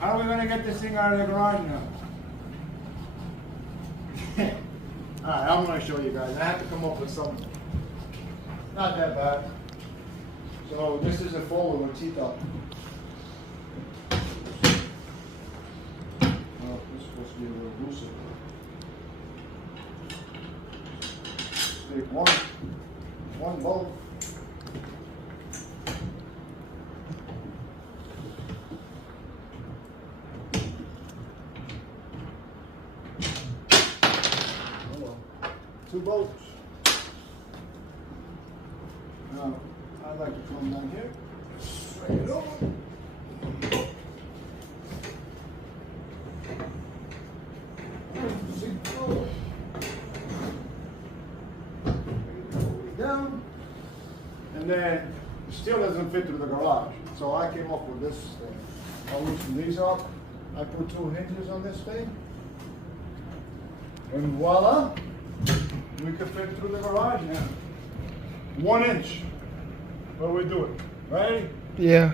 How are we gonna get this thing out of the garage now? Alright, I'm gonna show you guys. I have to come up with something. Not that bad. So this is a folder with teeth up. Well, this is supposed to be a little looser. Take one bolt. Two bolts. Now, I'd like to come down here, straight it over. Down. And then, it still doesn't fit through the garage. So I came up with this thing. I loosened these up. I put two hinges on this thing. And voila. We could fit through the garage now. 1 inch. What do we do it? Ready? Yeah.